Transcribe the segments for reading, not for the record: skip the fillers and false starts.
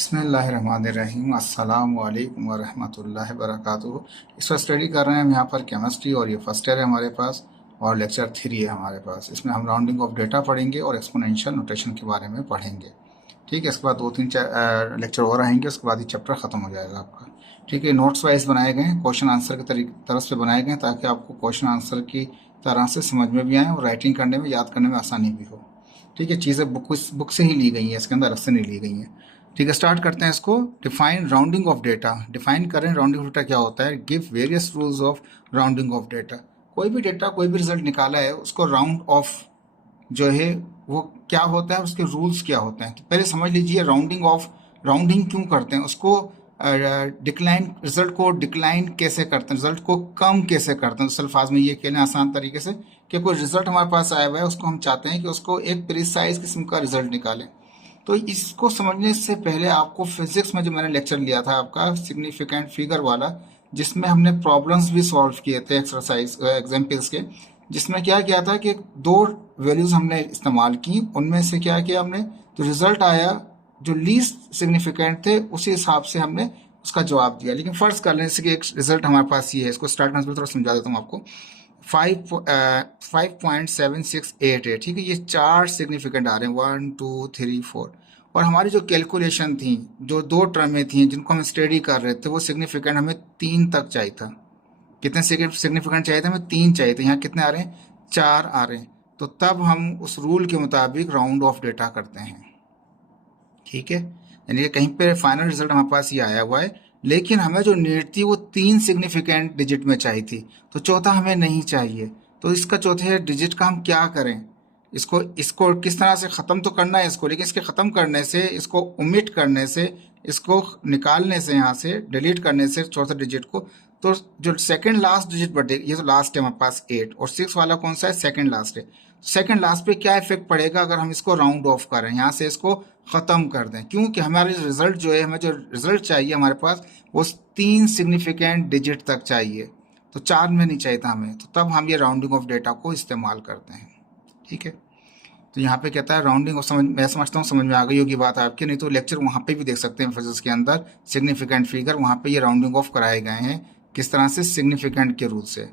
बिस्मिल्लाहिर्रहमानिर्रहीम अस्सलामु अलैकुम वरहमतुल्लाहि वबरकातुहू। इस वक्त स्टडी कर रहे हैं हम यहाँ पर केमिस्ट्री और ये फर्स्ट ईयर है हमारे पास और लेक्चर 3 है हमारे पास। इसमें हम राउंडिंग ऑफ डेटा पढ़ेंगे और एक्सपोनेंशियल नोटेशन के बारे में पढ़ेंगे। ठीक है, इसके बाद 2-3 लेक्चर और आएंगे, उसके बाद ये चैप्टर ख़त्म हो जाएगा आपका। ठीक है, नोट्स वाइज बनाए गए हैं, क्वेश्चन आंसर के तरफ से बनाए गए हैं ताकि आपको क्वेश्चन आंसर की तरह से समझ में भी आए और राइटिंग करने में, याद करने में आसानी भी हो। ठीक है, चीज़ें बुक से ही ली गई हैं, इसके अंदर अलग से नहीं ली गई हैं। ठीक है, स्टार्ट करते हैं इसको। Define rounding off data. Define करें राउंडिंग ऑफ डेटा क्या होता है। Give various rules of rounding off data. कोई भी डेटा, कोई भी रिजल्ट निकाला है, उसको राउंड ऑफ जो है वो क्या होता है, उसके रूल्स क्या होते हैं। तो पहले समझ लीजिए राउंडिंग क्यों करते हैं, उसको रिजल्ट को डिक्लाइन कैसे करते हैं, रिजल्ट को कम कैसे करते हैं। तो अल्फाज में ये कहना आसान तरीके से कि कोई रिजल्ट हमारे पास आया हुआ है, उसको हम चाहते हैं कि उसको एक प्रिसाइज किस्म का रिजल्ट निकालें। तो इसको समझने से पहले आपको फिजिक्स में जो मैंने लेक्चर लिया था आपका सिग्निफिकेंट फिगर वाला, जिसमें हमने प्रॉब्लम्स भी सॉल्व किए थे एक्सरसाइज एग्जाम्पल्स के, जिसमें क्या किया था कि 2 वैल्यूज हमने इस्तेमाल की, उनमें से क्या किया हमने, तो रिजल्ट आया जो लीस्ट सिग्निफिकेंट थे उसी हिसाब से हमने उसका जवाब दिया। लेकिन फर्ज कर लें कि एक रिजल्ट हमारे पास ये है, इसको स्टार्ट करने से थोड़ा समझा देता हूँ आपको। 5.7688। ठीक है, ये 4 सिग्निफिकेंट आ रहे हैं, 1 2 3 4। और हमारी जो कैलकुलेशन थी, जो 2 टर्में थी जिनको हम स्टडी कर रहे थे, वो सिग्निफिकेंट हमें 3 तक चाहिए था। कितने सिग्निफिकेंट चाहिए थे हमें? 3 चाहिए थे। यहाँ कितने आ रहे हैं? 4 आ रहे हैं। तो तब हम उस रूल के मुताबिक राउंड ऑफ डेटा करते हैं। ठीक है, यानी कि कहीं पे फाइनल रिजल्ट हमारे पास ये आया हुआ है, लेकिन हमें जो नीड थी वो 3 सिग्निफिकेंट डिजिट में चाहिए थी, तो चौथा हमें नहीं चाहिए। तो इसका चौथे डिजिट का हम क्या करें? इसको किस तरह से ख़त्म तो करना है इसको, लेकिन इसके ख़त्म करने से, इसको ओमिट करने से, इसको निकालने से, यहाँ से डिलीट करने से चौथे डिजिट को, तो जो सेकंड लास्ट डिजिट बटे, ये तो लास्ट है हमारे पास 8, और 6 वाला कौन सा है? सेकंड लास्ट है। सेकंड लास्ट पे क्या इफेक्ट पड़ेगा अगर हम इसको राउंड ऑफ करें, यहाँ से इसको ख़त्म कर दें? क्योंकि हमारे रिजल्ट जो है, हमें जो रिजल्ट चाहिए हमारे पास, वो 3 सिग्निफिकेंट डिजिट तक चाहिए, तो 4 में नहीं चाहिए था हमें। तो तब हम ये राउंडिंग ऑफ डेटा को इस्तेमाल करते हैं। ठीक है, तो यहाँ पे कहता है राउंडिंग ऑफ, मैं समझता हूँ समझ में आ गई होगी बात आपकी। नहीं तो लेक्चर वहाँ पे भी देख सकते हैं फिजिक्स के अंदर, सिग्निफिकेंट फिगर, वहाँ पे ये राउंडिंग ऑफ कराए गए हैं किस तरह से, सिग्निफिकेंट के रूल से।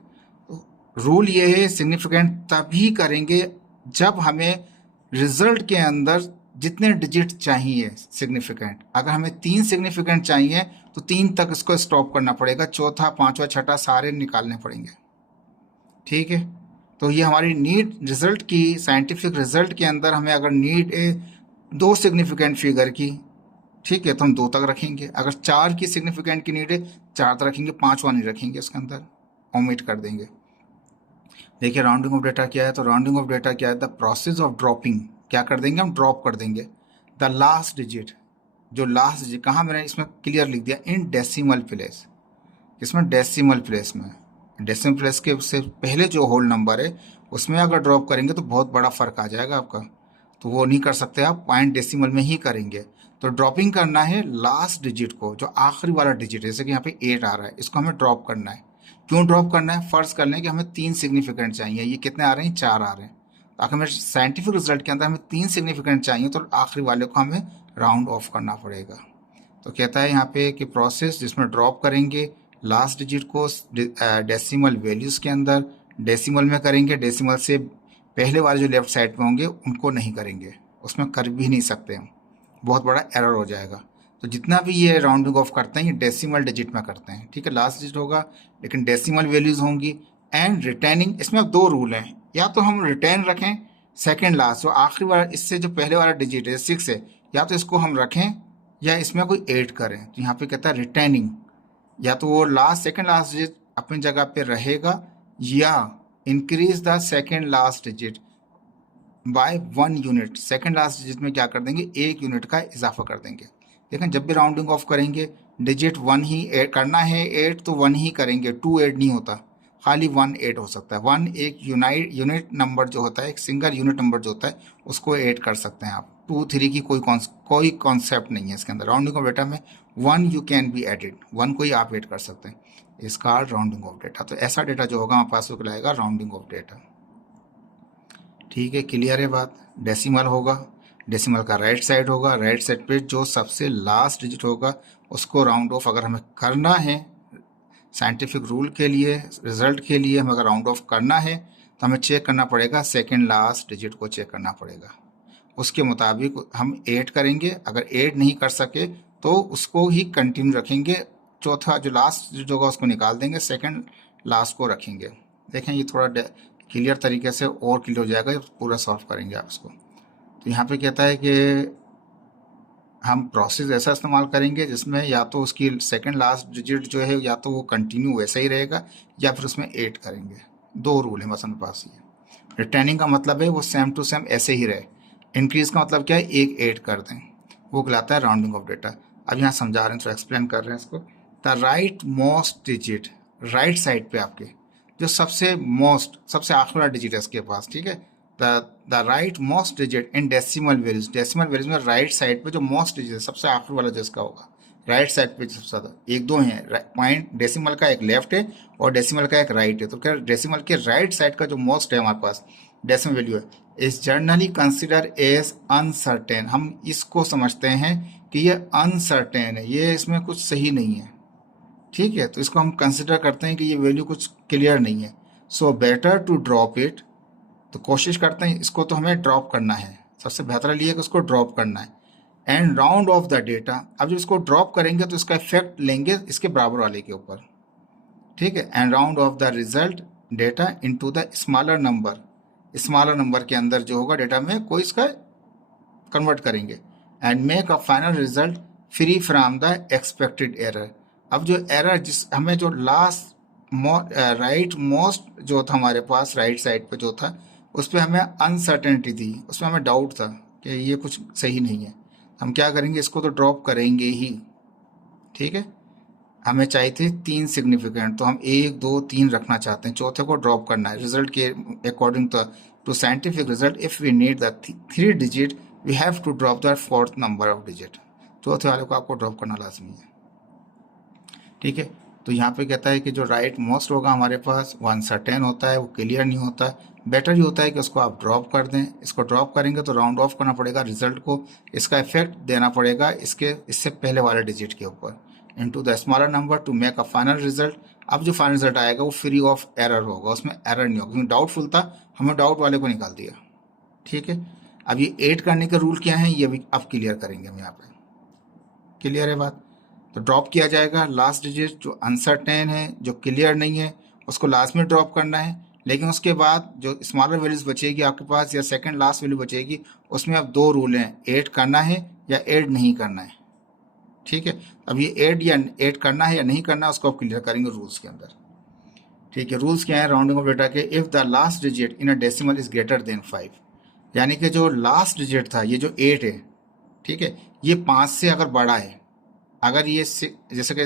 रूल ये है, सिग्निफिकेंट तभी करेंगे जब हमें रिजल्ट के अंदर जितने डिजिट चाहिए सिग्निफिकेंट। अगर हमें 3 सिग्निफिकेंट चाहिए तो 3 तक इसको स्टॉप करना पड़ेगा, चौथा, पांचवा, छठा सारे निकालने पड़ेंगे। ठीक है, तो ये हमारी नीड रिजल्ट की, साइंटिफिक रिजल्ट के अंदर हमें अगर नीड है 2 सिग्निफिकेंट फिगर की, ठीक है, तो हम 2 तक रखेंगे। अगर 4 की सिग्निफिकेंट की नीड है, 4 तक रखेंगे, 5वां नहीं रखेंगे, इसके अंदर ओमिट कर देंगे। देखिए राउंडिंग ऑफ डेटा क्या है, तो राउंडिंग ऑफ डेटा क्या है, द प्रोसेस ऑफ ड्रॉपिंग। क्या कर देंगे हम? ड्रॉप कर देंगे द लास्ट डिजिट। जो लास्ट डिजिट कहाँ, मैंने इसमें क्लियर लिख दिया, इन डेसिमल प्लेस। इसमें डेसिमल प्लेस में, डेसिमल प्लेस के से पहले जो होल नंबर है उसमें अगर ड्रॉप करेंगे तो बहुत बड़ा फर्क आ जाएगा आपका, तो वो नहीं कर सकते आप, पॉइंट डेसिमल में ही करेंगे। तो ड्रॉपिंग करना है लास्ट डिजिट को, जो आखिरी वाला डिजिट है, जैसे कि यहाँ पे 8 आ रहा है, इसको हमें ड्रॉप करना है। क्यों ड्रॉप करना है? फर्ज कर लें कि हमें 3 सिग्निफिकेंट चाहिए, ये कितने आ रहे हैं? 4 आ रहे हैं। तो अगर हमें साइंटिफिक रिजल्ट के अंदर हमें 3 सिग्निफिकेंट चाहिए, तो आखिरी वाले को हमें राउंड ऑफ करना पड़ेगा। तो कहता है यहाँ पे कि प्रोसेस जिसमें ड्रॉप करेंगे लास्ट डिजिट को डेसिमल वैल्यूज़ के अंदर, डेसिमल में करेंगे, डेसिमल से पहले वाले जो लेफ्ट साइड में होंगे उनको नहीं करेंगे, उसमें कर भी नहीं सकते हम, बहुत बड़ा एरर हो जाएगा। तो जितना भी ये राउंडिंग ऑफ करते हैं ये डेसिमल डिजिट में करते हैं। ठीक है, लास्ट डिजिट होगा लेकिन डेसिमल वैल्यूज़ होंगी। एंड रिटर्निंग, इसमें अब 2 रूल हैं, या तो हम रिटर्न रखें सेकेंड लास्ट, जो आखिरी वाला, इससे जो पहले वाला डिजिट है 6 है, या तो इसको हम रखें या इसमें कोई ऐड करें। तो यहाँ पे कहता है रिटर्निंग, या तो वो सेकेंड लास्ट डिजिट अपनी जगह पे रहेगा, या increase the second last digit bye 1 unit. Second last digit में क्या कर देंगे? 1 यूनिट का इजाफा कर देंगे। लेकिन जब भी राउंडिंग ऑफ करेंगे डिजिट 1 ही ऐड करना है, 8 तो 1 ही करेंगे, 2 ऐड नहीं होता, खाली 1 ऐड हो सकता है। 1 एक यूनिट नंबर जो होता है, एक सिंगल यूनिट नंबर जो होता है उसको ऐड कर सकते हैं आप। 2 3 की कोई कॉन्सेप्ट नहीं है इसके अंदर। राउंडिंग ऑफ डेटा में 1 यू कैन बी एडेड, 1 को ही आप ऐड कर सकते हैं, इसका राउंडिंग ऑफ डेटा। तो ऐसा डेटा जो होगा हमारे पास वो कहलाएगा राउंडिंग ऑफ डेटा। ठीक है, क्लियर है बात? डेसिमल होगा, डेसिमल का राइट साइड होगा, राइट साइड पे जो सबसे लास्ट डिजिट होगा उसको राउंड ऑफ अगर हमें करना है, साइंटिफिक रूल के लिए, रिजल्ट के लिए हमें अगर राउंड ऑफ करना है तो हमें चेक करना पड़ेगा, सेकेंड लास्ट डिजिट को चेक करना पड़ेगा। उसके मुताबिक हम ऐड करेंगे, अगर ऐड नहीं कर सके तो उसको ही कंटिन्यू रखेंगे, चौथा जो लास्ट डिजिट होगा उसको निकाल देंगे, सेकेंड लास्ट को रखेंगे। देखें ये थोड़ा क्लियर तरीके से और क्लियर हो जाएगा जब पूरा सॉल्व करेंगे आप इसको। तो यहाँ पे कहता है कि हम प्रोसेस ऐसा इस्तेमाल करेंगे जिसमें या तो उसकी सेकंड लास्ट डिजिट जो है या तो वो कंटिन्यू वैसा ही रहेगा या फिर उसमें ऐड करेंगे। दो रूल है बस हमारे पास ये। रिटर्निंग का मतलब है वो सेम टू सेम ऐसे ही रहे, इंक्रीज का मतलब क्या है, एक ऐड कर दें, वो कहलाता है राउंडिंग ऑफ डेटा। अब यहाँ समझा रहे हैं, थोड़ा एक्सप्लेन कर रहे हैं इसको। The right most digit, right side पे आपके जो सबसे मोस्ट, सबसे आखिरी वाला डिजिट है इसके पास, ठीक है, the right most digit in decimal values, decimal values में राइट साइड पे जो मोस्ट डिजिट है, सबसे आखिरी वाला जिसका होगा राइट साइड पे सबसे ज्यादा, एक दो हैं पॉइंट, डेसिमल का एक लेफ्ट है और डेसिमल का एक राइट है, तो क्या डेसिमल के राइट साइड का जो मोस्ट है हमारे पास डेसिमल वैल्यू है, is generally consider as uncertain. हम इसको समझते हैं कि ये अनसर्टेन है, ये इसमें कुछ सही नहीं है, ठीक है, तो इसको हम कंसिडर करते हैं कि ये वैल्यू कुछ क्लियर नहीं है। So better to drop it, तो कोशिश करते हैं इसको तो हमें ड्रॉप करना है, सबसे बेहतर ये है कि उसको ड्रॉप करना है। And round of the data, अब जब इसको ड्रॉप करेंगे तो इसका इफेक्ट लेंगे इसके बराबर वाले के ऊपर, ठीक है। And round of the result data into the smaller number, smaller number के अंदर जो होगा डेटा में कोई इसका कन्वर्ट करेंगे। And make a final result free from the expected error. अब जो एरर जिस हमें जो लास्ट राइट मोस्ट जो था हमारे पास राइट साइड पे जो था उस पर हमें अनसर्टेनिटी थी, उसमें हमें डाउट था कि ये कुछ सही नहीं है, हम क्या करेंगे, इसको तो ड्रॉप करेंगे ही, ठीक है। हमें चाहिए थे 3 सिग्निफिकेंट, तो हम 1 2 3 रखना चाहते हैं, चौथे को ड्रॉप करना है रिजल्ट के according to scientific result. If we need the 3 digit we have to drop the 4th number of digit, चौथे वाले को आपको ड्रॉप करना लाजमी है, ठीक है। तो यहाँ पे कहता है कि जो राइट मोस्ट होगा हमारे पास वो अनसर्टेन होता है, वो क्लियर नहीं होता, बेटर ही होता है कि उसको आप ड्रॉप कर दें। इसको ड्रॉप करेंगे तो राउंड ऑफ करना पड़ेगा रिजल्ट को, इसका इफेक्ट देना पड़ेगा इससे पहले वाले डिजिट के ऊपर, into the smaller number two make a final result. अब जो फाइनल रिजल्ट आएगा वो फ्री ऑफ एरर होगा, उसमें एरर नहीं होगा, क्योंकि डाउटफुल था, हमने डाउट वाले को निकाल दिया, ठीक है। अब ये ऐड करने के रूल क्या है ये भी अब क्लियर करेंगे हम यहाँ पे, क्लियर है बात। तो ड्रॉप किया जाएगा लास्ट डिजिट जो अनसर्टेन है, जो क्लियर नहीं है, उसको लास्ट में ड्रॉप करना है, लेकिन उसके बाद जो स्मॉलर वैल्यूज बचेगी आपके पास या सेकंड लास्ट वैल्यू बचेगी, उसमें अब 2 रूल हैं, ऐड करना है या ऐड नहीं करना है, ठीक है। अब ये ऐड करना है या नहीं करना है उसको आप क्लियर करेंगे रूल्स के अंदर, ठीक है। रूल्स क्या है राउंडिंग ऑफ डेटा के, if the last digit in a decimal is greater than 5, यानी कि जो लास्ट डिजिट था ये जो 8 है, ठीक है, ये 5 से अगर बड़ा है, अगर ये जैसे कि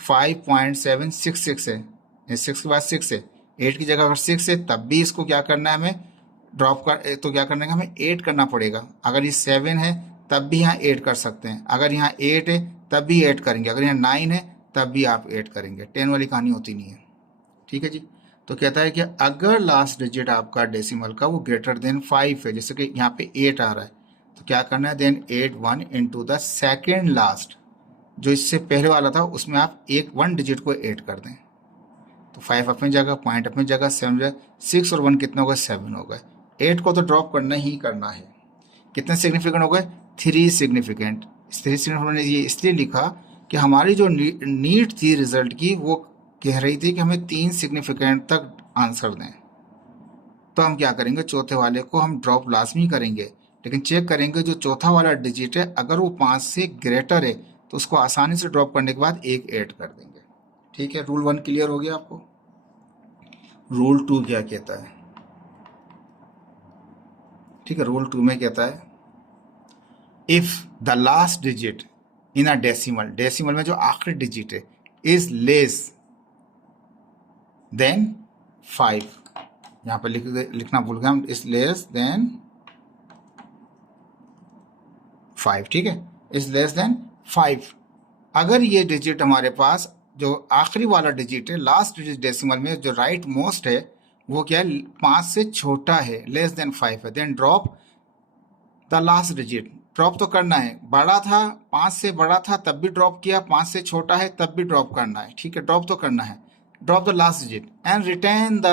5.766 है, 6 के बाद 6 है, 8 की जगह अगर 6 है तब भी इसको क्या करना है हमें ड्रॉप कर, तो क्या करना है हमें 8 करना पड़ेगा। अगर ये 7 है तब भी यहाँ 8 कर सकते हैं, अगर यहाँ 8 है तब भी 8 करेंगे, अगर यहाँ 9 है तब भी आप 8 करेंगे, 10 वाली कहानी होती नहीं है, ठीक है जी। तो कहता है कि अगर लास्ट डिजिट आपका डेसिमल का वो ग्रेटर देन 5 है, जैसे कि यहाँ पे 8 आ रहा है, तो क्या करना है, then 8 1 into the second last, जो इससे पहले वाला था उसमें आप 1 डिजिट को ऐड कर दें, तो 5 अपनी जगह, पॉइंट अपनी जगह, 7 6 और 1 कितना हो गए, 7 हो गए। 8 को तो ड्रॉप करना ही करना है। कितने सिग्निफिकेंट हो गए, 3 सिग्निफिकेंट। 3 सिग्निफिकेंट ने ये इसलिए लिखा कि हमारी जो नीड थी रिजल्ट की वो कह रही थी कि हमें 3 सिग्निफिकेंट तक आंसर दें, तो हम क्या करेंगे, चौथे वाले को हम ड्रॉप लाजमी करेंगे, लेकिन चेक करेंगे जो चौथा वाला डिजिट है अगर वो 5 से ग्रेटर है तो उसको आसानी से ड्रॉप करने के बाद 1 ऐड कर देंगे, ठीक है। रूल 1 क्लियर हो गया आपको। रूल 2 क्या कहता है, ठीक है। रूल 2 में कहता है if the last digit in a decimal, decimal में जो आखिरी डिजिट है, इज लेस देन 5, यहां पर लिखना भूल गया हम, इज लेस देन 5, ठीक है, इज लेस देन 5। अगर ये डिजिट हमारे पास जो आखिरी वाला डिजिट है लास्ट डिजिट डेसिमल में जो राइट मोस्ट है वो क्या है, 5 से छोटा है, लेस देन 5 है, then drop the last digit, drop तो करना है, बड़ा था 5 से बड़ा था तब भी ड्रॉप किया, 5 से छोटा है तब भी ड्रॉप करना है, ठीक है, ड्रॉप तो करना है, drop the last digit and retain the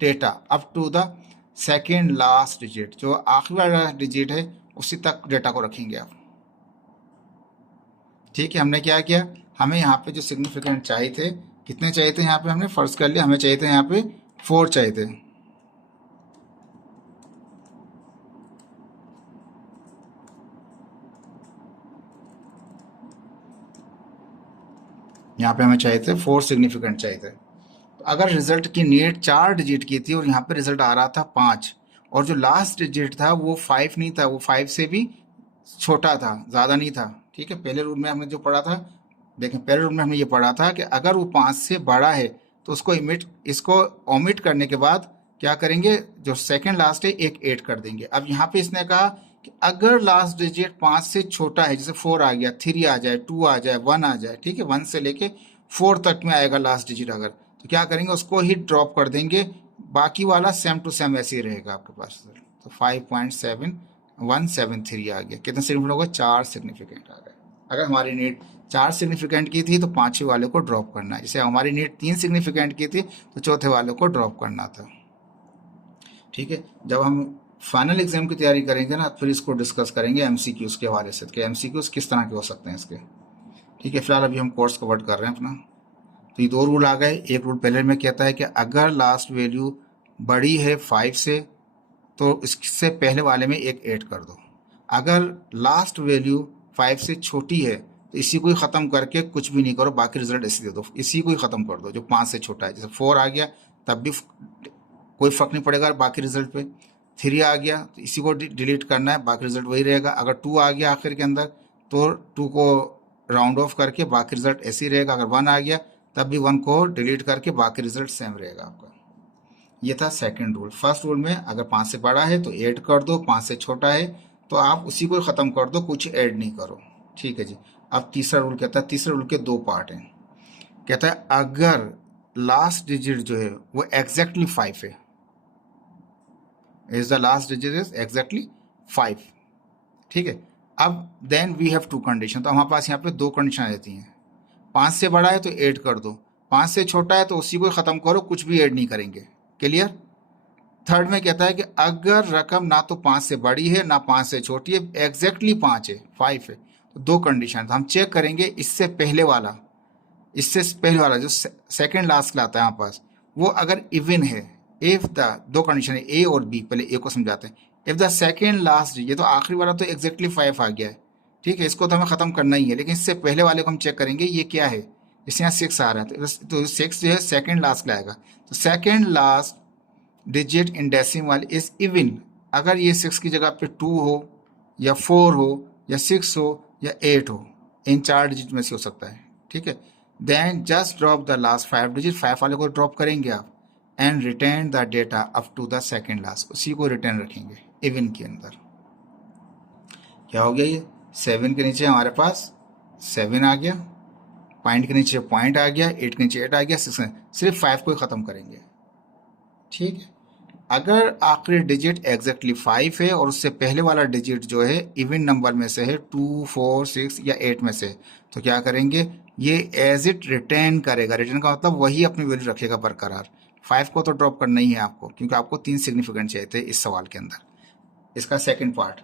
data up to the second last digit, जो आखिरी वाला डिजिट है उसी तक डेटा को रखेंगे आप। ठीक है, हमने क्या किया, हमें यहाँ पे जो सिग्निफिकेंट चाहिए थे, कितने चाहिए थे यहाँ पे, हमने फर्स्ट कर लिया, हमें चाहिए थे यहाँ पे 4 चाहिए थे। यहाँ पे हमें चाहिए थे 4 सिग्निफिकेंट चाहिए थे। तो अगर रिजल्ट की नीड 4 डिजिट की थी और यहाँ पे रिजल्ट आ रहा था 5, और जो लास्ट डिजिट था वो 5 नहीं था, वो 5 से भी छोटा था, ज़्यादा नहीं था। ठीक है, पहले रूल में हमने जो पढ़ा था, देखें पहले रूल में हमने ये पढ़ा था कि अगर वो 5 से बड़ा है तो इसको ओमिट करने के बाद क्या करेंगे, जो सेकंड लास्ट है एक 8 कर देंगे। अब यहाँ पे इसने कहा कि अगर लास्ट डिजिट 5 से छोटा है, जैसे 4 आ गया, 3 आ जाए, 2 आ जाए, 1 आ जाए, ठीक है, 1 से लेके 4 तक में आएगा लास्ट डिजिट, अगर तो क्या करेंगे, उसको ही ड्रॉप कर देंगे, बाकी वाला सेम टू सेम ऐसे ही रहेगा आपके पास। तो 5.7173 आ गया, कितना सिग्निफिकेंट होगा, 4 सिग्निफिकेंट आ गए। अगर हमारी नीड 4 सिग्निफिकेंट की थी तो पांचवें वाले को ड्रॉप करना है, जैसे हमारी नीड 3 सिग्निफिकेंट की थी तो चौथे वाले को ड्रॉप करना था। ठीक है, जब हम फाइनल एग्जाम की तैयारी करेंगे ना, फिर इसको डिस्कस करेंगे एमसीक्यूज के हवाले से, कि एमसीक्यूज किस तरह के हो सकते हैं इसके। ठीक है, फिलहाल अभी हम कोर्स कवर कर रहे हैं अपना। तो ये 2 रूल आ गए। एक रूल पहले में कहता है कि अगर लास्ट वैल्यू बड़ी है 5 से तो इससे पहले वाले में एक 8 कर दो। अगर लास्ट वैल्यू 5 से छोटी है तो इसी को ही ख़त्म करके कुछ भी नहीं करो, बाकी रिजल्ट ऐसे दे दो, इसी को ही ख़त्म कर दो जो 5 से छोटा है। जैसे 4 आ गया तब भी कोई फ़र्क नहीं पड़ेगा बाकी रिजल्ट पे। 3 आ गया तो इसी को डिलीट करना है, बाकी रिजल्ट वही रहेगा। अगर 2 आ गया आखिर के अंदर तो 2 को राउंड ऑफ करके बाकी रिजल्ट ऐसे ही रहेगा। अगर 1 आ गया तब भी 1 को डिलीट करके बाकी रिजल्ट सेम रहेगा आपका। ये था सेकंड रूल। फर्स्ट रूल में अगर 5 से बड़ा है तो 8 कर दो, 5 से छोटा है तो आप उसी को ख़त्म कर दो, कुछ ऐड नहीं करो। ठीक है जी। अब तीसरा रूल कहता है, तीसरे रूल के 2 पार्ट हैं। कहता है अगर लास्ट डिजिट जो है वो एग्जैक्टली 5 है, is the last digit is exactly 5। ठीक है, अब देन वी हैव 2 कंडीशन। तो हमारे पास यहाँ पे 2 कंडीशन आ जाती हैं। 5 से बड़ा है तो 8 कर दो, 5 से छोटा है तो उसी को ख़त्म करो, कुछ भी ऐड नहीं करेंगे। क्लियर। थर्ड में कहता है कि अगर रकम ना तो 5 से बड़ी है ना 5 से छोटी है, एग्जैक्टली 5 है, 5 है, तो 2 कंडीशन। तो हम चेक करेंगे इससे पहले वाला जो सेकंड लास्ट लाता है हमारे पास, वो अगर इवन है, इफ द 2 कंडीशन है ए और बी, पहले ए को समझाते हैं। इफ द सेकंड लास्ट, ये तो आखिरी वाला तो एग्जैक्टली 5 आ गया है, ठीक है, इसको तो हमें ख़त्म करना ही है, लेकिन इससे पहले वाले को हम चेक करेंगे ये क्या है। जैसे यहाँ 6 आ रहा है तो 6 जो है सेकंड लास्ट लाएगा, तो second last digit in decimal is even. अगर ये 6 की जगह पे 2 हो या 4 हो या 6 हो या 8 हो, इन 4 डिजिट में से हो सकता है। ठीक है, then just drop the last 5 digit, 5 वाले को ड्रॉप करेंगे आप, and return the data up to the second last, उसी को रिटर्न रखेंगे इवन के अंदर। क्या हो गया, ये 7 के नीचे हमारे पास 7 आ गया, पॉइंट के नीचे पॉइंट आ गया, 8 के नीचे 8 आ गया, 6 सिर्फ 5 को ही ख़त्म करेंगे। ठीक है, अगर आखिरी डिजिट एग्जैक्टली 5 है और उससे पहले वाला डिजिट जो है इवन नंबर में से है, 2, 4, 6 या 8 में से, तो क्या करेंगे, ये एज इट रिटर्न करेगा। रिटर्न का मतलब वही अपनी वैल्यू रखेगा बरकरार। 5 को तो ड्रॉप करना ही है आपको, क्योंकि आपको 3 सिग्निफिकेंट चाहिए थे इस सवाल के अंदर। इसका सेकंड पार्ट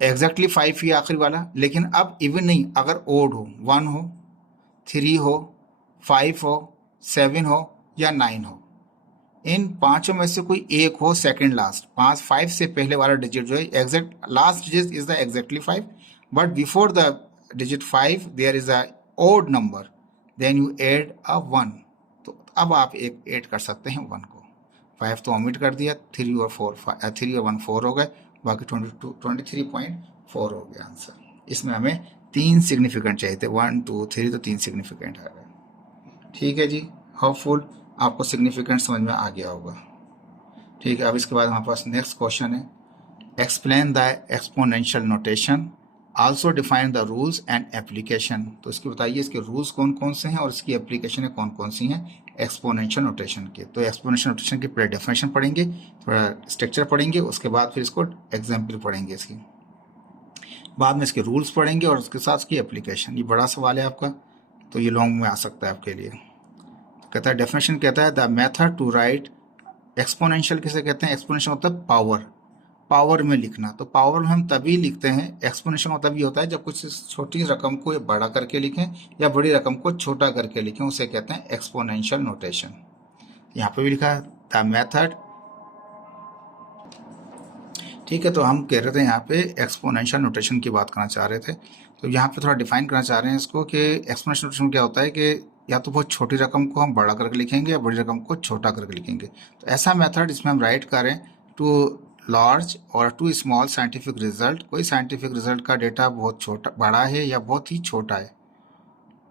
एग्जैक्टली 5 ही आखिरी वाला, लेकिन अब इवन नहीं, अगर ओड हो, 1 हो, 3 हो, 5 हो, 7 हो या 9 हो, इन पांचों में से कोई एक हो सेकंड लास्ट, 5 से पहले वाला डिजिट जो है exact last digit is the exactly 5, but before the digit 5 there is a odd number, then you add a 1। तो अब आप एक ऐड कर सकते हैं 1 को। 5 तो ओमिट कर दिया, 3 और 1 4 हो गए, बाकी 23.4 हो गया आंसर। इसमें हमें 3 सिग्निफिकेंट चाहिए थे, 1 2 3, तो 3 सिग्निफिकेंट आ गए। ठीक है जी, होपफुल आपको सिग्निफिकेंट समझ में आ गया होगा। ठीक है, अब इसके बाद हमारे पास नेक्स्ट क्वेश्चन है, explain the exponential notation also define the rules and application, तो इसकी बताइए इसके रूल्स कौन कौन से हैं और इसकी एप्लीकेशन कौन कौन सी हैं एक्सपोनेंशियल नोटेशन के। तो एक्सपोनेंशियल नोटेशन की पहले डेफिनेशन पढ़ेंगे, थोड़ा स्ट्रक्चर पढ़ेंगे, उसके बाद फिर इसको एग्जाम्पल पढ़ेंगे इसकी, बाद में इसके रूल्स पढ़ेंगे और उसके साथ इसकी एप्लीकेशन। ये बड़ा सवाल है आपका, तो ये लॉन्ग में आ सकता है आपके लिए। तो कहता है डेफिनेशन कहता है the method to write exponential किसे कहते हैं, एक्सपोनेंशियल मतलब पावर, पावर में लिखना। तो पावर में हम तभी लिखते हैं, एक्सपोनेंशियल मतलब ये होता है जब कुछ छोटी रकम को बड़ा करके लिखें या बड़ी रकम को छोटा करके लिखें, उसे कहते हैं एक्सपोनेंशियल नोटेशन। यहाँ पे भी लिखा है द मेथड, ठीक है। तो हम कह रहे थे यहाँ पे एक्सपोनेंशियल नोटेशन की बात करना चाह रहे थे, तो यहाँ पे थोड़ा डिफाइन करना चाह रहे हैं इसको कि एक्सपोनेंशियल नोटेशन क्या होता है कि या तो बहुत छोटी रकम को हम बड़ा करके लिखेंगे या बड़ी रकम को छोटा करके लिखेंगे। तो ऐसा मेथड इसमें हम राइट करें टू लार्ज और टू स्मॉल साइंटिफिक रिजल्ट, कोई साइंटिफिक रिजल्ट का डेटा बहुत छोटा बड़ा है या बहुत ही छोटा है,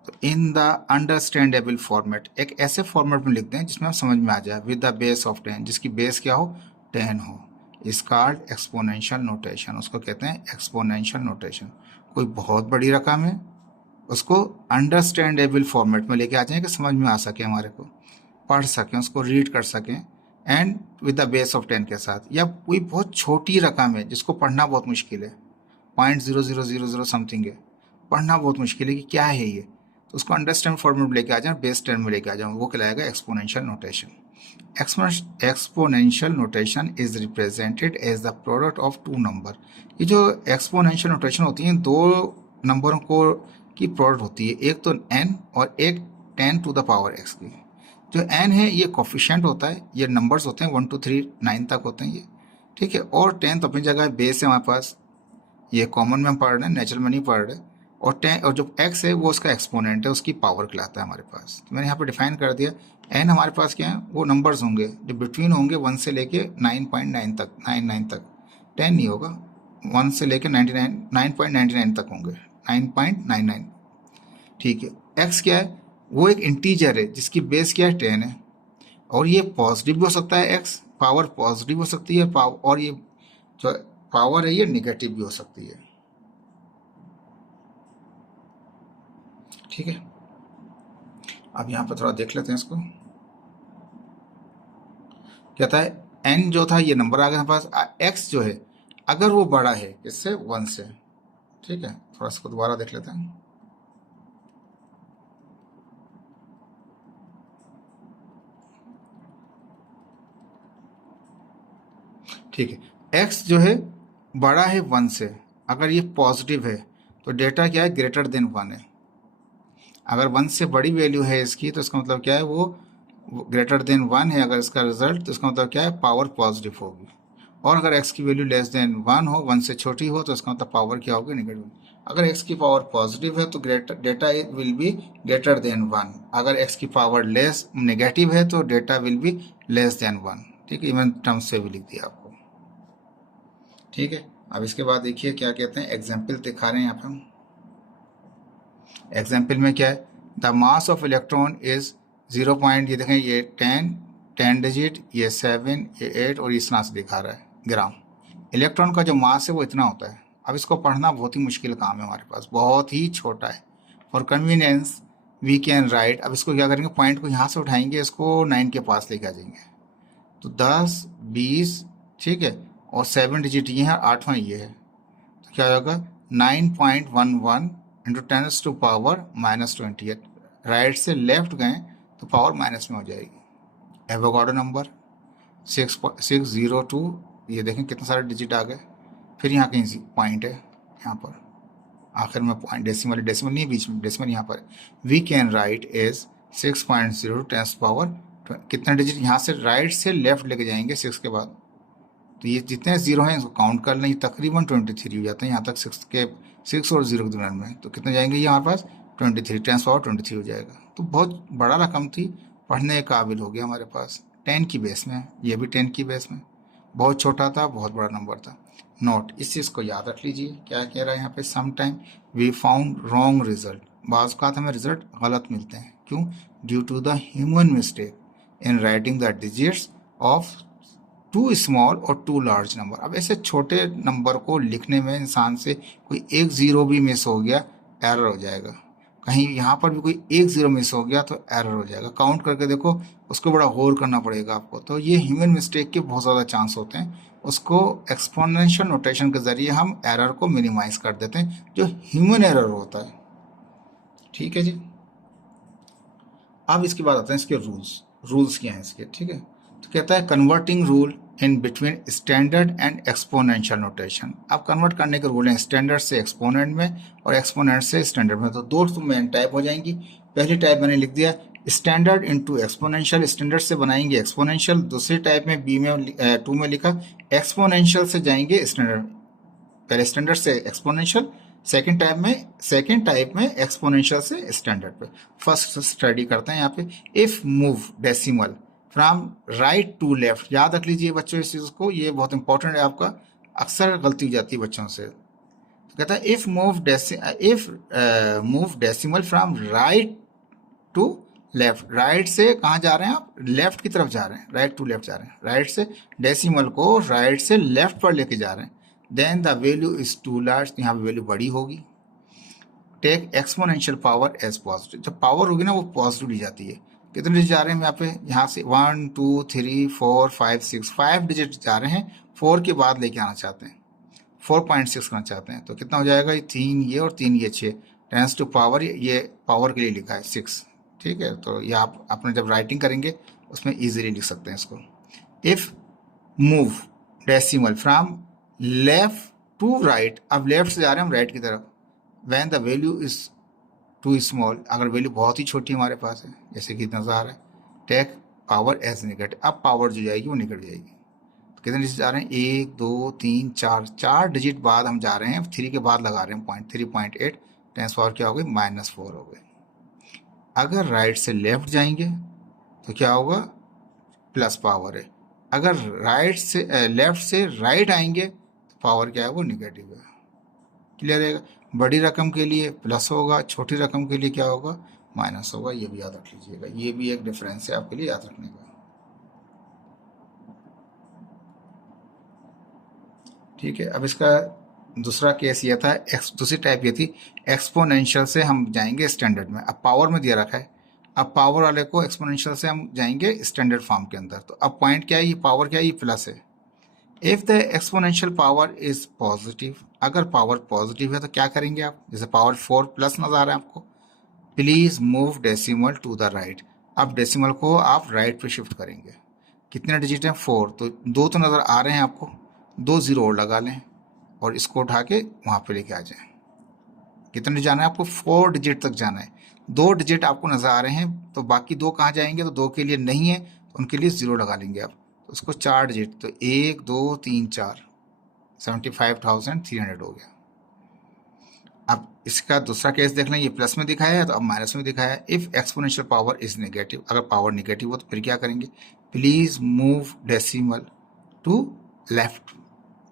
तो इन द अंडरस्टैंडेबल फॉर्मेट, एक ऐसे फॉर्मेट में लिख दें जिसमें हम समझ में आ जाए, विद द बेस ऑफ 10, जिसकी बेस क्या हो 10 हो, इस कॉल्ड एक्सपोनेंशियल नोटेशन, उसको कहते हैं एक्सपोनेंशियल नोटेशन। कोई बहुत बड़ी रकम है उसको अंडरस्टैंडेबल फॉर्मेट में लेके आ जाएं कि समझ में आ सके, हमारे को पढ़ सकें, उसको रीड कर सकें, and with the base of 10 के साथ। या कोई बहुत छोटी रकम है जिसको पढ़ना बहुत मुश्किल है, 0.0000 समथिंग है, पढ़ना बहुत मुश्किल है कि क्या है ये, तो उसको अंडरस्टैंड फॉर्मेट में लेके आ जाए, बेस 10 में लेके आ जाए, वो कहलाएगा exponential notation. Exponential notation is represented as the product of two number. ये जो एक्सपोनेंशियल नोटेशन होती है दो नंबरों को की प्रोडक्ट होती है, एक तो n और एक 10 टू द पावर x की। जो n है ये कोफिशिएंट होता है, ये नंबर्स होते हैं 1 2 3 9 तक होते हैं ये, ठीक है। और 10 तो अपनी जगह बेस है हमारे पास, ये कॉमन में हम पढ़ रहे हैं, नेचुरल में नहीं पढ़ रहे। और 10 और जो x है वो उसका एक्सपोनेंट है, उसकी पावर कहलाता है हमारे पास। तो मैंने यहाँ पे डिफाइन कर दिया, n हमारे पास क्या है, वो नंबर्स होंगे जो बिटवीन होंगे 1 से लेके 9.9 तक, 99 तक, 10 नहीं होगा, 1 से लेके 9.99 तक होंगे, 9.99, ठीक है। x क्या है, वो एक इंटीजर है जिसकी बेस क्या है 10 है, और ये पॉजिटिव भी हो सकता है, x पावर पॉजिटिव हो सकती है, और ये जो पावर है ये निगेटिव भी हो सकती है, ठीक है। अब यहाँ पर थोड़ा देख लेते हैं इसको, कहता है n जो था ये नंबर आ गया हमारे पास, x जो है अगर वो बड़ा है इससे 1 से, ठीक है। थोड़ा इसको दोबारा देख लेते हैं, ठीक है। x जो है बड़ा है 1 से, अगर ये पॉजिटिव है तो डेटा क्या है ग्रेटर देन 1 है। अगर 1 से बड़ी वैल्यू है इसकी तो इसका मतलब क्या है, वो ग्रेटर देन 1 है अगर इसका रिजल्ट, तो इसका मतलब क्या है पावर पॉजिटिव होगी। और अगर x की वैल्यू लेस देन 1 हो, 1 से छोटी हो, तो इसका मतलब पावर क्या होगी नेगेटिव। अगर x की पावर पॉजिटिव है तो data will be greater than 1, अगर x की पावर लेस नेगेटिव है तो data will be less than 1, ठीक है। इवन टर्म्स से भी लिख दिया आपको, ठीक है। अब इसके बाद देखिए क्या कहते हैं, एग्जाम्पल दिखा रहे हैं यहाँ पे हम। एग्जाम्पल में क्या है, the mass of electron is 0 point, ये देखें ये 10 डिजिट, ये 7, ये 8 और इस तरह से दिखा रहा है ग्राम। इलेक्ट्रॉन का जो मास है वो इतना होता है। अब इसको पढ़ना बहुत ही मुश्किल काम है हमारे पास, बहुत ही छोटा है। For convenience we can write, अब इसको क्या करेंगे, पॉइंट को यहाँ से उठाएंगे, इसको 9 के पास लेके आ जाएंगे, तो 10 20, ठीक है, और 7 डिजिट ये है, 8वां ये है, तो क्या होगा 9.11 इंटू 10 टू पावर -28। राइट से लेफ्ट गए तो पावर माइनस में हो जाएगी। एवोगाड्रो नंबर 6.602, ये देखें कितने सारे डिजिट आ गए। फिर यहाँ कहीं पॉइंट है, यहाँ पर आखिर में पॉइंट, डेसिमल नहीं बीच में, डेसिमल यहाँ पर। We can write as 6.0 10 power, कितने डिजिट यहाँ से राइट से लेफ्ट लेके जाएंगे 6 के बाद, तो ये जितने जीरो हैं इसको काउंट कर लें, तकरीबन 23 हो जाते हैं यहाँ तक, 6 और 0 के दरम्यान में, तो कितने जाएंगे ये हमारे पास 23, 10 पावर 23 हो जाएगा। तो बहुत बड़ा रकम थी, पढ़ने के काबिल हो गया हमारे पास, 10 की बेस में, ये भी 10 की बेस में, बहुत छोटा था, बहुत बड़ा नंबर था। नोट, इस चीज़ को याद रख लीजिए, क्या कह रहा है यहाँ पे, some time we found wrong result, बाज़ औक़ात हमें रिजल्ट गलत मिलते हैं, क्यों, due to the human mistake in writing the digits of too small और टू लार्ज नंबर। अब ऐसे छोटे नंबर को लिखने में इंसान से कोई एक ज़ीरो भी मिस हो गया, एरर हो जाएगा। कहीं यहाँ पर भी कोई एक ज़ीरो मिस हो गया तो एरर हो जाएगा। काउंट करके देखो, उसको बड़ा गौर करना पड़ेगा आपको। तो ये ह्यूमन मिस्टेक के बहुत ज़्यादा चांस होते हैं। उसको एक्सपोनेंशियल नोटेशन के ज़रिए हम एरर को मिनिमाइज कर देते हैं, जो ह्यूमन एरर होता है। ठीक है जी। अब इसके बाद आते हैं इसके रूल्स। रूल्स क्या हैं इसके, ठीक है। तो कहता है converting rule in between standard and exponential notation. अब कन्वर्ट करने के रूल हैं स्टैंडर्ड से एक्सपोनेंट में और एक्सपोनेंट से स्टैंडर्ड में। तो दो मेन टाइप हो जाएंगी। पहली टाइप मैंने लिख दिया स्टैंडर्ड इनटू एक्सपोनेंशियल, स्टैंडर्ड से बनाएंगे एक्सपोनेंशियल। दूसरी टाइप में बी में 2 में लिखा एक्सपोनेंशियल से जाएंगे स्टैंडर्ड। पहले स्टैंडर्ड से एक्सपोनेंशियल, सेकेंड टाइप में एक्सपोनेंशियल से स्टैंडर्ड पे। फर्स्ट स्टडी करते हैं यहाँ पे। If move decimal from right to left. याद रख लीजिए बच्चों इस चीज को, ये बहुत इंपॉर्टेंट है आपका, अक्सर गलती हो जाती है बच्चों से। तो कहता है if move decimal from right to left. Right से कहाँ जा रहे हैं आप, लेफ्ट की तरफ जा रहे हैं, राइट टू लेफ्ट जा रहे हैं। राइट से डेसिमल को राइट से लेफ्ट पर लेके जा रहे हैं। Then the value is too large, यहाँ पे वैल्यू बड़ी होगी। Take exponential power as positive. जब पावर होगी ना वो पॉजिटिव ली जाती है। कितने डिजिट जा रहे हैं यहाँ पे, यहाँ से 1 2 3 4 5 6, 5 डिजिट जा रहे हैं। 4 के बाद लेके आना चाहते हैं, 4.6 करना चाहते हैं। तो कितना हो जाएगा, ये 3 ये और 3 ये 6, 10 टू पावर, ये पावर के लिए लिखा है 6। ठीक है, तो ये आप अपने जब राइटिंग करेंगे उसमें इजीली लिख सकते हैं इसको। If move decimal from left to right, अब लेफ्ट से जा रहे हैं हम राइट की तरफ। When the value is too small, अगर वैल्यू बहुत ही छोटी हमारे पास है, जैसे कि नजर आ रहा है, टेक पावर एज निगेटिव। अब पावर जो जाएगी वो निकट जाएगी। तो कितने डिजिट जा रहे हैं, 1 2 3 4, 4 डिजिट बाद हम जा रहे हैं, 3 के बाद लगा रहे हैं पॉइंट, 3.8, 10 पावर क्या हो गई, -4 हो गई। अगर राइट से लेफ्ट जाएंगे तो क्या होगा, प्लस पावर है। अगर लेफ्ट से राइट आएंगे तो पावर क्या है, वो निगेटिव है। क्लियर है। बड़ी रकम के लिए प्लस होगा, छोटी रकम के लिए क्या होगा, माइनस होगा। ये भी याद रख लीजिएगा, ये भी एक डिफरेंस है आपके लिए याद रखने का। ठीक है, अब इसका दूसरा केस ये था, दूसरी टाइप ये थी एक्सपोनेंशियल से हम जाएंगे स्टैंडर्ड में। अब पावर में दिया रखा है, अब पावर वाले को एक्सपोनेंशियल से हम जाएंगे स्टैंडर्ड फॉर्म के अंदर। तो अब पॉइंट क्या है, ये पावर क्या है, ये प्लस है। If the exponential power is positive, अगर पावर पॉजिटिव है तो क्या करेंगे आप, जैसे पावर 4 प्लस नजर आ रहा है आपको, please move decimal to the right. अब डेसिमल को आप राइट पे शिफ्ट करेंगे। कितने डिजिट हैं, 4, तो 2 तो नजर आ रहे हैं आपको, 2 जीरो और लगा लें और इसको उठा के वहां पे लेके आ जाएं। कितने जाना है आपको, 4 डिजिट तक जाना है। 2 डिजिट आपको नजर आ रहे हैं, तो बाकी 2 कहाँ जाएंगे, तो 2 के लिए नहीं है तो उनके लिए 0 लगा लेंगे आप। तो उसको 4 डिजिट, तो 1 2 3 4, 75,300 हो गया। अब इसका दूसरा केस देख लें, ये प्लस में दिखाया है तो अब माइनस में दिखाया है। If exponential power is negative, अगर पावर नेगेटिव हो तो फिर क्या करेंगे, please move decimal to left.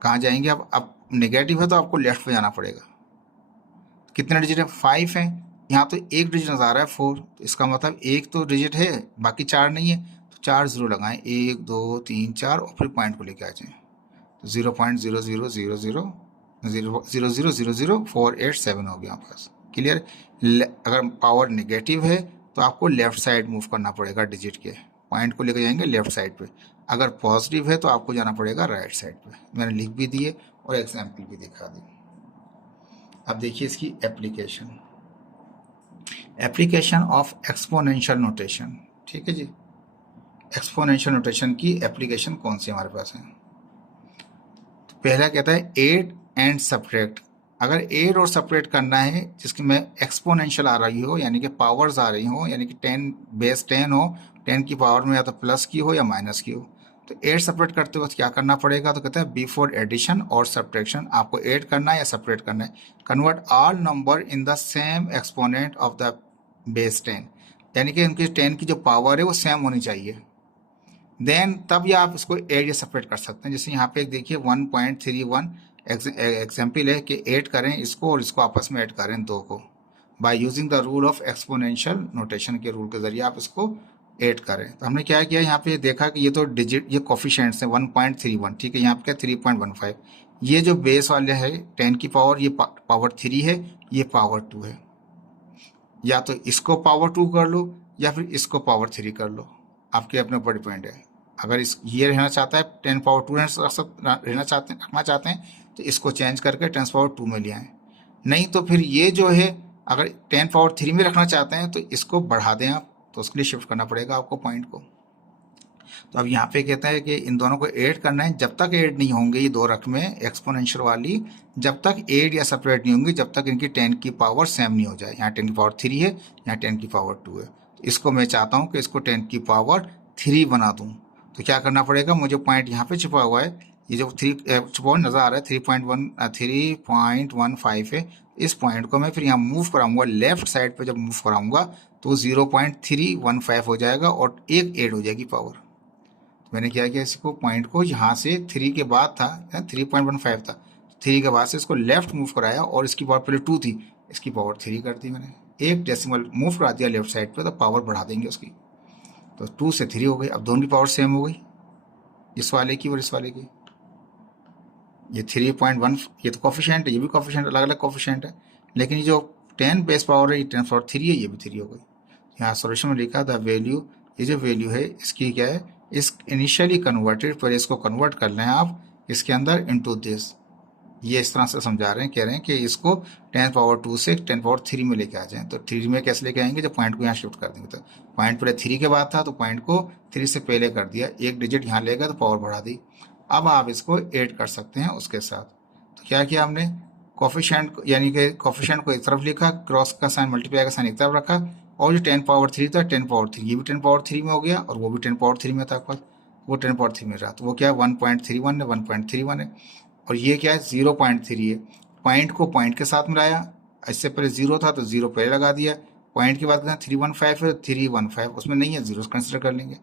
कहाँ जाएंगे अब नेगेटिव है तो आपको लेफ्ट पे जाना पड़ेगा। कितने डिजिट है, 5 है। यहाँ तो एक डिजिट नजर आ रहा है 4, तो इसका मतलब एक तो डिजिट है, बाकी 4 नहीं है, तो 4 जीरो लगाएं, 1 2 3 4 और फिर पॉइंट को लेके आ जाएं। तो 0.0000000487 हो गया आपके पास। क्लियर। अगर पावर नेगेटिव है तो आपको लेफ्ट साइड मूव करना पड़ेगा डिजिट के, पॉइंट को लेकर जाएंगे लेफ्ट साइड पे। अगर पॉजिटिव है तो आपको जाना पड़ेगा राइट साइड पे। मैंने लिख भी दिए और एग्जाम्पल भी दिखा दी। अब देखिए इसकी एप्लीकेशन ऑफ एक्सपोनेंशियल नोटेशन। ठीक है जी, एक्सपोनेंशियल नोटेशन की एप्लीकेशन कौन सी हमारे पास है। तो पहला कहता है एड एंड सब्ट्रैक्ट। अगर एड और सब्ट्रैक्ट करना है जिसकी में एक्सपोनेंशियल आ रही हो, यानी कि पावर्स आ रही हो, यानी कि 10 बेस 10 हो, 10 की पावर में या तो प्लस की हो या माइनस की हो, तो एड सपरेट करते वक्त क्या करना पड़ेगा, तो कहता है बिफोर एडिशन और सब्ट्रैक्शन आपको ऐड करना है या सेपरेट करना है, convert all number in the same exponent of the base 10, यानी कि उनकी 10 की जो पावर है वो सेम होनी चाहिए। देन तब या आप इसको ऐड या सेपरेट कर सकते हैं। जैसे यहाँ पे देखिए 1.31 एग्जाम्पल है कि ऐड करें इसको और इसको आपस में ऐड करें 2 को, by using the rule of exponential notation के रूल के जरिए आप इसको ऐड करें। तो हमने क्या किया, यहाँ पे देखा कि ये तो डिजिट, ये कोफिशिएंट्स हैं 1.31, ठीक है, यहाँ पे क्या 3.15। ये जो बेस वाले है 10 की पावर, ये पावर 3 है, ये पावर 2 है। या तो इसको पावर 2 कर लो या फिर इसको पावर 3 कर लो, आपके अपने ऊपर डिपेंड है। अगर इस ये रहना चाहता है 10 पावर 2 रखना चाहते हैं तो इसको चेंज करके 10 पावर 2 में ले आएँ। नहीं तो फिर ये जो है अगर 10 पावर 3 में रखना चाहते हैं तो इसको बढ़ा दें आप, तो उसके लिए शिफ्ट करना पड़ेगा आपको पॉइंट को। तो अब यहाँ पे कहता है कि इन दोनों को ऐड करना है, जब तक ऐड नहीं होंगे ये दो रकमें एक्सपोनेंशियल वाली, जब तक ऐड या सेपरेट नहीं होंगी, जब तक इनकी 10 की पावर सेम नहीं हो जाए। यहाँ 10 की पावर 3 है, यहाँ 10 की पावर 2 है। तो इसको मैं चाहता हूँ कि इसको 10 की पावर 3 बना दूँ। तो क्या करना पड़ेगा, मुझे पॉइंट यहाँ पे छुपा हुआ है, ये जो 3 छुपा हुआ नज़र आ रहा है 3.15 है, इस पॉइंट को मैं फिर यहाँ मूव कराऊंगा लेफ्ट साइड पे। जब मूव कराऊंगा तो 0.315 हो जाएगा और एक ऐड हो जाएगी पावर। मैंने क्या किया, इसको पॉइंट को यहाँ से 3 के बाद था 3.15 था, 3 के बाद से इसको लेफ्ट मूव कराया और इसकी पावर पहले 2 थी, इसकी पावर 3 कर दी मैंने। एक डेसिमल मूव करा दिया लेफ्ट साइड पे, तो पावर बढ़ा देंगे उसकी। तो 2 से 3 हो गई। अब दोनों की पावर सेम हो गई, इस वाले की और इस वाले की। ये 3.1, ये तो कॉफिशिएंट है, ये भी कॉफिशिएंट, अलग अलग कॉफिशिएंट है, लेकिन ये जो 10 बेस पावर है, ये 10 पावर 3 है, ये भी 3 हो गई। यहाँ सोल्यूशन में लिखा द वैल्यू, ये जो वैल्यू है इसकी क्या है, इस इनिशियली कन्वर्टेड, पर इसको कन्वर्ट कर लें आप इसके अंदर इनटू दिस। ये इस तरह से समझा रहे हैं, कह रहे हैं कि इसको 10 पावर 2 से 10 पावर 3 में लेके आ जाएं। तो 3 में कैसे लेके आएंगे, जब पॉइंट को यहाँ शिफ्ट कर देंगे। तो पॉइंट पहले 3 के बाद था तो पॉइंट को 3 से पहले कर दिया, एक डिजिट यहाँ लेगा तो पावर बढ़ा दी। अब आप इसको ऐड कर सकते हैं उसके साथ। तो क्या किया हमने, कोफिशिएंट यानी कि कोफिशिएंट को एक तरफ लिखा, क्रॉस का साइन, मल्टीप्लाई का साइन एक तरफ रखा, और जो 10 पावर 3 था 10 पावर 3, ये भी 10 पावर 3 में हो गया और वो भी 10 पावर 3 में था, वो 10 पावर 3 में रहा। तो वो क्या है 1.31 है, 1.31 है। और ये क्या है 0.3 है। पॉइंट को पॉइंट के साथ मिलाया, इससे पहले 0 था तो 0 पहले लगा दिया। पॉइंट के बाद 315 है, 315 उसमें नहीं है, 0 कंसिडर कर लेंगे।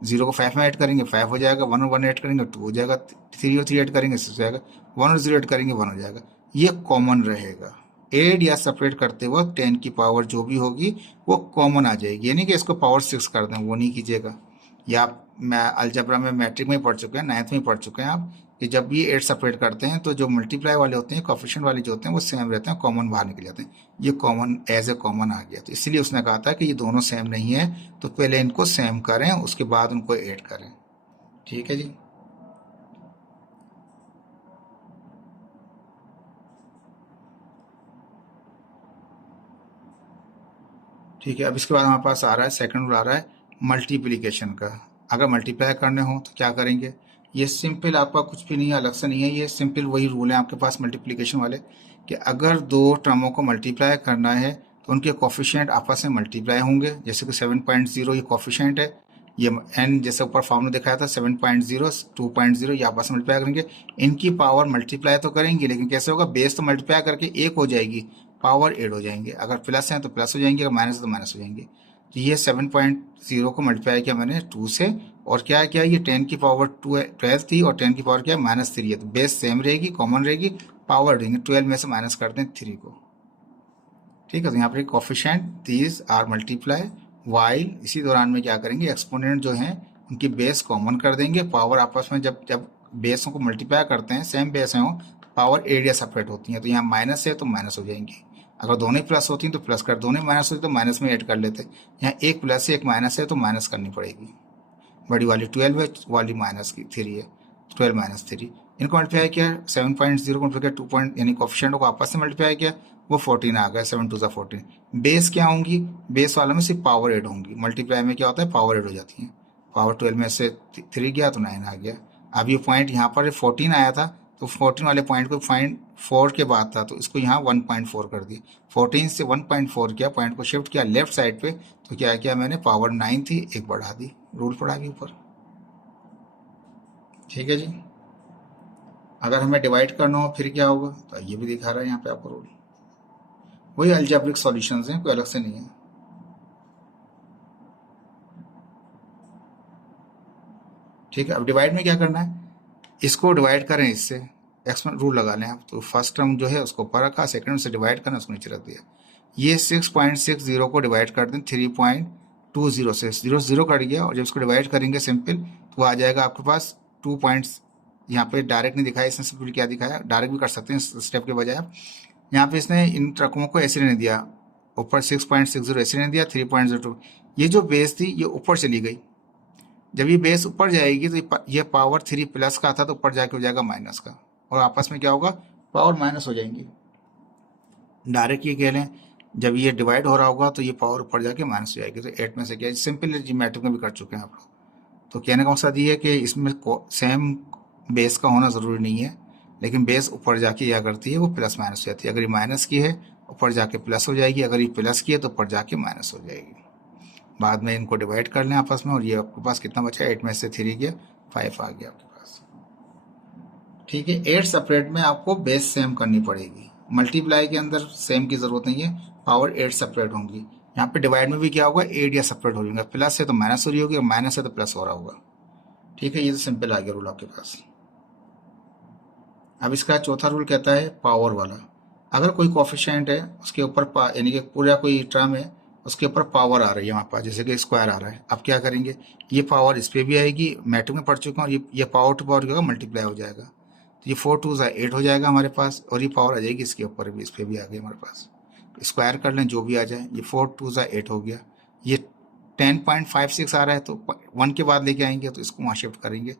0 को 5 में ऐड करेंगे 5 हो जाएगा, 1 और 1 ऐड करेंगे 2 हो जाएगा, 3 और 3 ऐड करेंगे 6 हो जाएगा, 1 और 0 ऐड करेंगे 1 हो जाएगा। ये कॉमन रहेगा। ऐड या सेपरेट करते वक्त 10 की पावर जो भी होगी वो कॉमन आ जाएगी, यानी कि इसको पावर 6 कर दें, वो नहीं कीजिएगा। या मैं अलजेब्रा में मैट्रिक में पढ़ चुके हैं, 9th में पढ़ चुके हैं आप, कि जब भी 8 सेपरेट करते हैं तो जो मल्टीप्लाई वाले होते हैं, कोफिशिएंट वाले जो होते हैं वो सेम रहते हैं, कॉमन बाहर निकल जाते हैं। ये कॉमन एज ए कॉमन आ गया, तो इसलिए उसने कहा था कि ये दोनों सेम नहीं है, तो पहले इनको सेम करें उसके बाद उनको ऐड करें। ठीक है जी। ठीक है, अब इसके बाद हमारे पास आ रहा है सेकंड रूल, आ रहा है मल्टीप्लिकेशन का। अगर मल्टीप्लाई करने हो तो क्या करेंगे, ये सिंपल, आपका कुछ भी नहीं है, अलग से नहीं है, ये सिंपल वही रूल है आपके पास मल्टीप्लिकेशन वाले, कि अगर दो टर्मों को मल्टीप्लाई करना है तो उनके कोफिशिएंट आपस में मल्टीप्लाई होंगे। जैसे कि 7.0 ये कोफिशिएंट है, ये n जैसे ऊपर फॉर्मूला दिखाया था 7.0 2.0, ये आपस में मल्टीप्लाई करेंगे। इनकी पावर मल्टीप्लाई तो करेंगे, लेकिन कैसे होगा, बेस तो मल्टीप्लाई करके एक हो जाएगी, पावर ऐड हो जाएंगे। अगर प्लस हैं तो प्लस हो जाएंगे, अगर माइनस है तो माइनस हो जाएंगे। तो ये 7.0 को मल्टीप्लाई किया मैंने 2 से, और क्या किया, ये 10 की पावर 12 थी और 10 की पावर क्या -3 है, तो बेस सेम रहेगी, कॉमन रहेगी, पावर देंगे 12 में से माइनस कर दें 3 को। ठीक है, तो यहाँ पर coefficient these are multiply while, इसी दौरान में क्या करेंगे, एक्सपोनेंट जो हैं उनकी बेस कॉमन कर देंगे। पावर आपस में जब जब बेसों को मल्टीप्लाई करते हैं, सेम बेस हो, पावर एरिया सेपरेट होती हैं। तो यहाँ माइनस है तो माइनस हो जाएंगी, अगर दोनों ही प्लस होती हैं तो प्लस कर, दोनों ही माइनस होती तो माइनस में ऐड कर लेते। यहाँ एक प्लस है एक माइनस है तो माइनस करनी पड़ेगी। बड़ी वाली 12 है, वाली माइनस की 3 है, 12 माइनस 3। इनको मल्टीप्लाई किया 7.0 को मल्टीप्लाई 2 पॉइंट यानी कोफिशिएंट को आपस में मल्टीप्लाई किया, वो 14 आ गया, 7 2 14। बेस क्या होंगी, बेस वालों में सिर्फ पावर ऐड होंगी, मल्टीप्लाई में क्या होता है पावर ऐड हो जाती है। पावर 12 में से 3 गया तो 9 आ गया। अब ये पॉइंट यहाँ पर 14 आया था, तो 14 वाले पॉइंट को फाइंड 4 के बाद था, तो इसको यहाँ 1.4 कर दिया, 14 से 1.4 किया, पॉइंट को शिफ्ट किया लेफ्ट साइड पे, तो क्या किया मैंने, पावर 9 थी एक बढ़ा दी, रूल पड़ा गया ऊपर। ठीक है जी। अगर हमें डिवाइड करना हो फिर क्या होगा, तो ये भी दिखा रहा है यहाँ पे आपको रूल, वही अलजेब्रिक सॉल्यूशंस हैं, कोई अलग से नहीं है। ठीक है, अब डिवाइड में क्या करना है, इसको डिवाइड करें इससे, एक्सपोनेंट रूल लगा लें आप, तो फर्स्ट टर्म जो है उसको ऊपर रखा, सेकंड से डिवाइड करना उसको नीचे रख दिया। ये 6.60 को डिवाइड कर दें 2 जीरो से जीरो जीरो कट गया, और जब इसको डिवाइड करेंगे सिंपल तो आ जाएगा आपके पास 2 पॉइंट्स। यहाँ पे डायरेक्ट नहीं दिखाया इसने, सिंपल क्या दिखाया, डायरेक्ट भी कर सकते हैं इस स्टेप के बजाय आप। यहाँ पे इसने इन रकमों को ऐसे नहीं दिया, ऊपर 6.60 ऐसे नहीं दिया, 3.02। ये जो बेस थी ये ऊपर चली गई, जब ये बेस ऊपर जाएगी तो ये पावर 3 प्लस का था तो ऊपर जाके हो जाएगा माइनस का, और आपस में क्या होगा, पावर माइनस हो जाएंगी। डायरेक्ट ये कह लें जब ये डिवाइड हो रहा होगा तो ये पावर ऊपर जाके माइनस हो जाएगी। तो 8 में से क्या, सिंपल मैट्रिक में भी कर चुके हैं आप लोग। तो कहने का मकसद ये है कि इसमें सेम बेस का होना ज़रूरी नहीं है, लेकिन बेस ऊपर जाके क्या करती है, वो प्लस माइनस हो जाती है। अगर ये माइनस की है ऊपर जाके प्लस हो जाएगी, अगर ये प्लस की है तो ऊपर जाके माइनस हो जाएगी। बाद में इनको डिवाइड कर लें आपस में, और ये आपके पास कितना बचा, 8 में से 3 गया, 5 आ गया आपके पास। ठीक है, 8 सेपरेट में आपको बेस सेम करनी पड़ेगी। मल्टीप्लाई के अंदर सेम की जरूरत नहीं है, पावर 8 सेपरेट होंगी। यहाँ पे डिवाइड में भी क्या होगा, 8 या सेपरेट हो जाएगा, प्लस है तो माइनस हो रही होगी और माइनस है तो प्लस हो रहा होगा। ठीक है, ये तो सिंपल आ गया रूल आपके पास। अब इसका चौथा रूल कहता है पावर वाला। अगर कोई कोफिशिएंट है उसके ऊपर यानी कि पूरा कोई टर्म है उसके ऊपर पावर आ रही है हमारे पास, जैसे कि स्क्वायर आ रहा है, अब क्या करेंगे, ये पावर इस पर भी आएगी, मैट्रिक में पढ़ चुका हूँ, ये पावर टू पावर क्या होगा, मल्टीप्लाई हो जाएगा। तो ये 4 2 8 हो जाएगा हमारे पास, और ये पावर आ जाएगी इसके ऊपर भी, इस पर भी आ गई हमारे पास। स्क्वायर कर लें जो भी आ जाए, ये 4 2 8 हो गया। ये 10.56 आ रहा है तो 1 के बाद लेके आएंगे तो इसको वहाँ शिफ्ट करेंगे,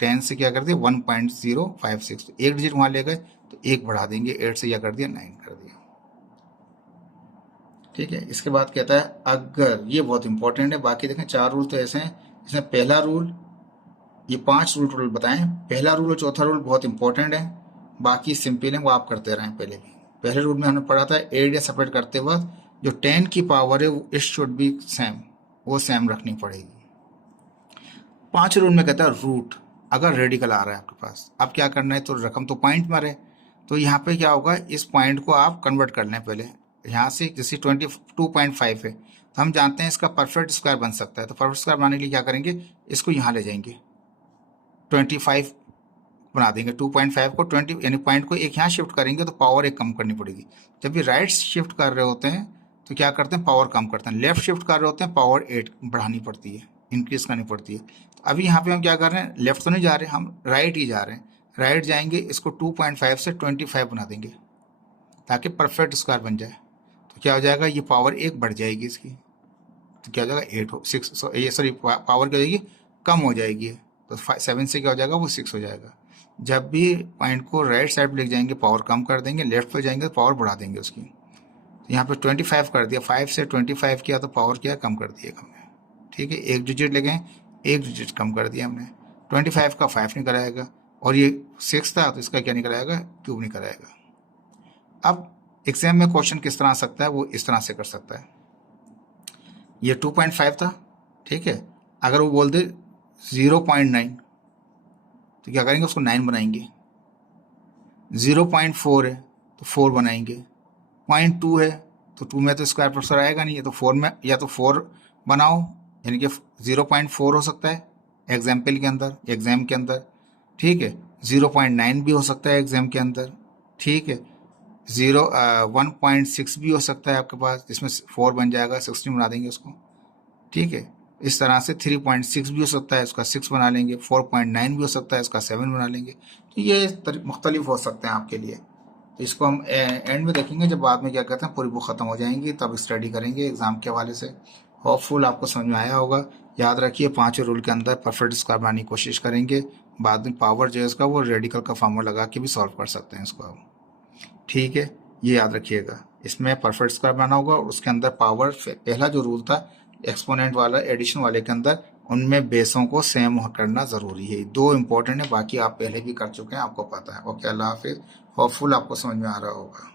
10 से क्या कर दिया 1.056, तो एक डिजिट वहाँ ले गए तो एक बढ़ा देंगे, 8 से क्या कर दिया 9 कर दिया। ठीक है, इसके बाद कहता है अगर, ये बहुत इंपॉर्टेंट है, बाकी देखें 4 रूल तो ऐसे हैं, इसमें पहला रूल, ये 5 रूल बताएं, पहला रूल और चौथा रूल बहुत इंपॉर्टेंट है, बाकी सिंपल है वो आप करते रहें। पहले रूल में हमने पढ़ा था एरिया सेपरेट करते वक्त जो 10 की पावर है वो इट शुड बी सेम, वो सेम रखनी पड़ेगी। 5 रूल में कहता है रूट, अगर रेडिकल आ रहा है आपके पास, अब क्या करना है, तो रकम तो पॉइंट में रहे, तो यहाँ पे क्या होगा, इस पॉइंट को आप कन्वर्ट कर लें पहले। यहाँ से जैसे 22.5 है तो हम जानते हैं इसका परफेक्ट स्क्वायर बन सकता है, तो परफेक्ट स्क्वायर बनाने के लिए क्या करेंगे, इसको यहाँ ले जाएंगे, 25 बना देंगे, 2.5 को 20 यानी पॉइंट को एक यहाँ शिफ्ट करेंगे तो पावर एक कम करनी पड़ेगी। जब भी राइट शिफ्ट कर रहे होते हैं तो क्या करते हैं, पावर कम करते हैं, लेफ्ट शिफ्ट कर रहे होते हैं पावर 8 बढ़ानी पड़ती है, इंक्रीज करनी पड़ती है। तो अभी यहाँ पे हम क्या कर रहे हैं, लेफ्ट तो नहीं जा रहे, हम राइट ही जा रहे हैं, राइट जाएंगे, इसको 2.5 से 25 बना देंगे ताकि परफेक्ट स्क्वायर बन जाए। तो क्या हो जाएगा, ये पावर एक बढ़ जाएगी इसकी, तो क्या हो जाएगा 8 हो 6 ये सॉरी पावर क्या हो जाएगी, कम हो जाएगी, तो 7 से क्या हो जाएगा, वो 6 हो जाएगा। जब भी पॉइंट को राइट साइड पे ले जाएंगे पावर कम कर देंगे, लेफ्ट पे जाएंगे तो पावर बढ़ा देंगे उसकी। तो यहाँ पे 25 कर दिया, 5 से 25 किया तो पावर क्या कम कर दिया हमने। ठीक है, एक डिजिट ले गए, एक डिजिट कम कर दिया हमने, 25 का 5 निकल आएगा, और ये 6 था तो इसका क्या निकल आएगा, क्यूब निकल आएगा। अब एग्जाम में क्वेश्चन किस तरह आ सकता है, वो इस तरह से कर सकता है, ये 2.5 था, ठीक है, अगर वो बोल दे 0.9 तो क्या करेंगे, उसको 9 बनाएंगे, 0.4 है तो 4 बनाएंगे, 0.2 है तो 2 में तो स्क्वायर प्रोसेसर आएगा नहीं है, तो 4 में या तो 4 बनाओ, यानी कि 0.4 हो सकता है एग्जाम्पल के अंदर, एग्जाम के अंदर, ठीक है, 0.9 भी हो सकता है एग्जाम के अंदर, ठीक है, 1.6 भी हो सकता है आपके पास, जिसमें 4 बन जाएगा, 16 बना देंगे उसको, ठीक है, इस तरह से 3.6 भी हो सकता है, उसका 6 बना लेंगे, 4.9 भी हो सकता है, उसका 7 बना लेंगे। तो ये मुख्तलिफ हो सकते हैं आपके लिए, तो इसको हम एंड में देखेंगे जब बाद में क्या कहते हैं पूरी बुक ख़त्म हो जाएंगी, तब स्टडी करेंगे एग्जाम के हवाले से। होपफुल आपको समझ में आया होगा। याद रखिए 5 रूल के अंदर परफेक्ट स्क्वायर बनाने की कोशिश करेंगे, बाद में पावर जो है उसका वो रेडिकल का फार्मूला लगा के भी सॉल्व कर सकते हैं इसको आप, ठीक है, ये याद रखिएगा। इसमें परफेक्ट स्क्वायर बनाना होगा और उसके अंदर पावर, पहला जो रूल था एक्सपोनेंट वाला, एडिशन वाले के अंदर, उनमें बेसों को सेम करना ज़रूरी है। 2 इंपॉर्टेंट है, बाकी आप पहले भी कर चुके हैं, आपको पता है। ओके, अल्लाह हाफिज़। होपफुल आपको समझ में आ रहा होगा।